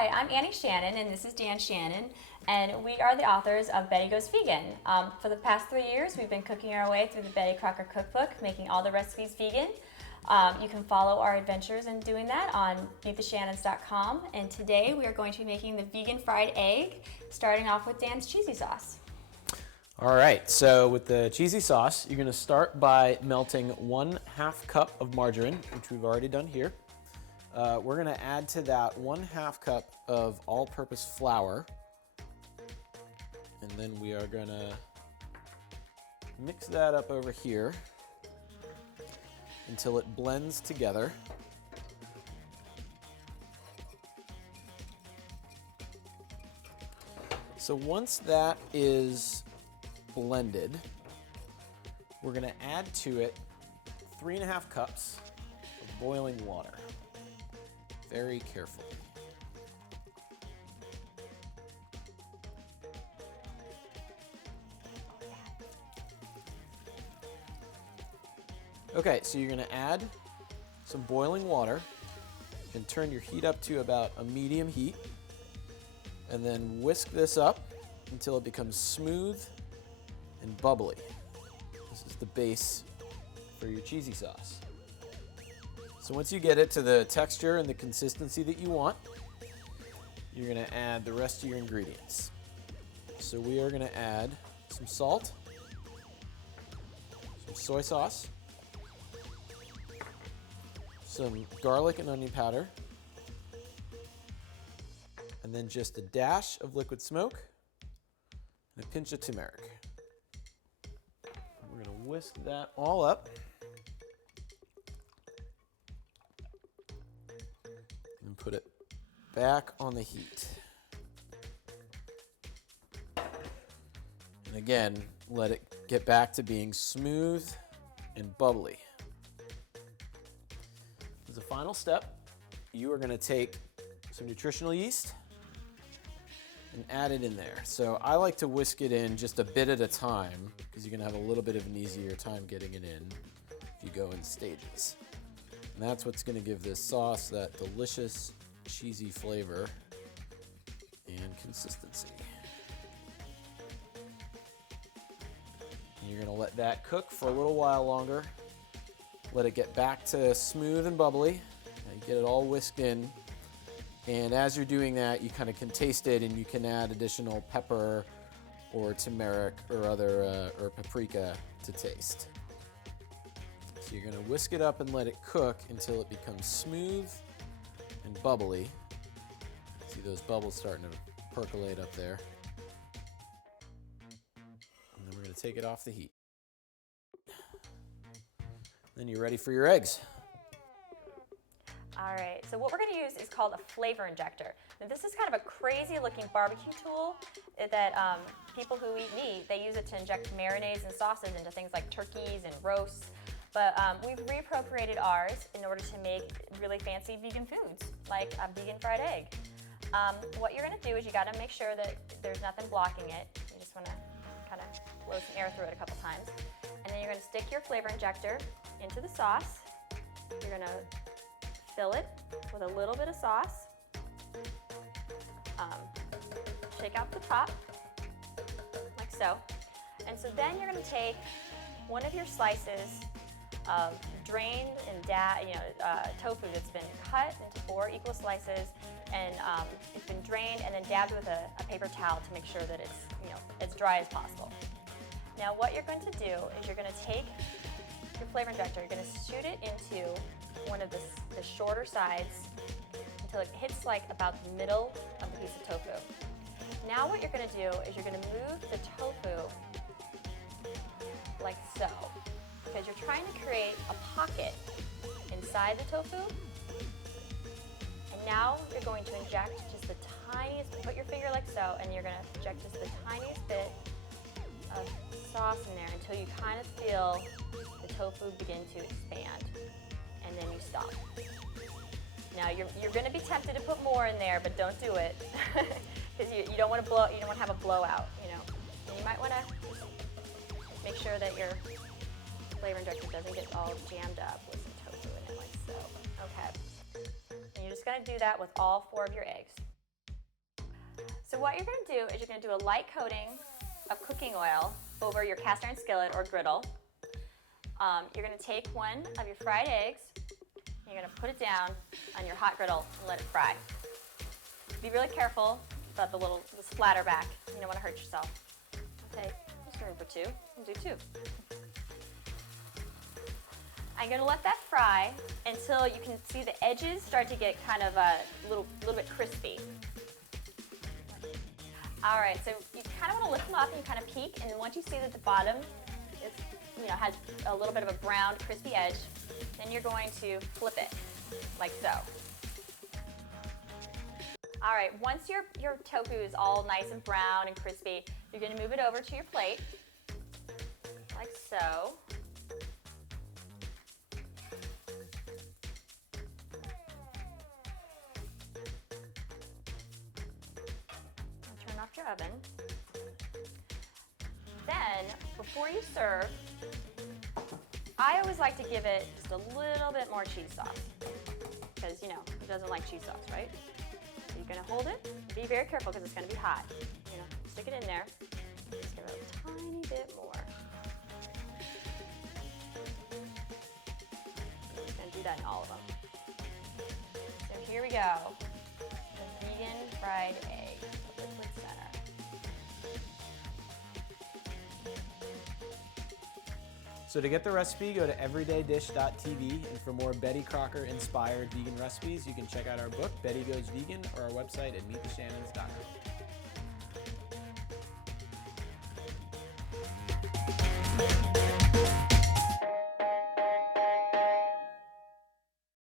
Hi, I'm Annie Shannon, and this is Dan Shannon, and we are the authors of Betty Goes Vegan. For the past 3 years, we've been cooking our way through the Betty Crocker cookbook, making all the recipes vegan. You can follow our adventures in doing that on meettheshannons.com, and today we are going to be making the vegan fried egg, starting off with Dan's cheesy sauce. All right, so with the cheesy sauce, you're gonna start by melting 1/2 cup of margarine, which we've already done here. We're gonna add to that 1/2 cup of all-purpose flour, and then we are gonna mix that up over here until it blends together. So once that is blended, we're going to add to it 3.5 cups of boiling water. Very carefully. Okay, so you're going to add some boiling water and turn your heat up to about a medium heat, and then whisk this up until it becomes smooth and bubbly. This is the base for your cheesy sauce. So once you get it to the texture and the consistency that you want, you're gonna add the rest of your ingredients. So we are gonna add some salt, some soy sauce, some garlic and onion powder, and then just a dash of liquid smoke and a pinch of turmeric. We're gonna whisk that all up. And put it back on the heat. And again, let it get back to being smooth and bubbly. As a final step, you are gonna take some nutritional yeast and add it in there. So I like to whisk it in just a bit at a time because you're gonna have a little bit of an easier time getting it in if you go in stages. And that's what's gonna give this sauce that delicious cheesy flavor and consistency. And you're gonna let that cook for a little while longer. Let it get back to smooth and bubbly. And get it all whisked in. And as you're doing that, you kind of can taste it, and you can add additional pepper or turmeric or other or paprika to taste. So you're gonna whisk it up and let it cook until it becomes smooth and bubbly. See those bubbles starting to percolate up there. And then we're gonna take it off the heat. Then you're ready for your eggs. All right, so what we're going to use is called a flavor injector. Now, this is kind of a crazy looking barbecue tool that people who eat meat, they use it to inject marinades and sauces into things like turkeys and roasts. But we've reappropriated ours in order to make really fancy vegan foods, like a vegan fried egg. What you're going to do is you got to make sure that there's nothing blocking it. You just want to kind of blow some air through it a couple times. And then you're going to stick your flavor injector into the sauce. You're going to fill it with a little bit of sauce. Shake out the top, like so. And so then you're going to take one of your slices of drained and tofu that's been cut into 4 equal slices, and it's been drained and then dabbed with a paper towel to make sure that it's as dry as possible. Now what you're going to do is you're going to take your flavor injector, you're going to shoot it into one of the shorter sides until it hits like about the middle of the piece of tofu. Now what you're going to do is you're going to move the tofu like so, because you're trying to create a pocket inside the tofu. And now you're going to inject just the tiniest, put your finger like so, and you're going to inject just the tiniest bit of sauce in there until you kind of feel the tofu begin to expand. And then you stop. Now you're going to be tempted to put more in there, but don't do it because you don't want to blow. You don't want to have a blowout. And you might want to make sure that your flavor injector doesn't get all jammed up with some tofu in it, like so. Okay. And you're just going to do that with all 4 of your eggs. So what you're going to do is you're going to do a light coating of cooking oil over your cast iron skillet or griddle. You're going to take one of your fried eggs, and you're going to put it down on your hot griddle and let it fry. Be really careful about the splatter back. You don't want to hurt yourself. Okay, just room for two. We'll do two. I'm going to let that fry until you can see the edges start to get kind of a little bit crispy. All right, so you kind of want to lift them up and you kind of peek, and once you see that the bottom is, has a little bit of a browned, crispy edge, then you're going to flip it, like so. All right, once your tofu is all nice and brown and crispy, you're going to move it over to your plate, like so. Turn off your oven. Then, before you serve, I always like to give it just a little bit more cheese sauce, because, who doesn't like cheese sauce, right? So you're going to hold it. Be very careful because it's going to be hot. Stick it in there. Just give it a tiny bit more. I'm just going to do that in all of them. So here we go. The vegan fried egg, the liquid center. So to get the recipe, go to everydaydish.tv, and for more Betty Crocker-inspired vegan recipes, you can check out our book, Betty Goes Vegan, or our website at meettheshannons.com.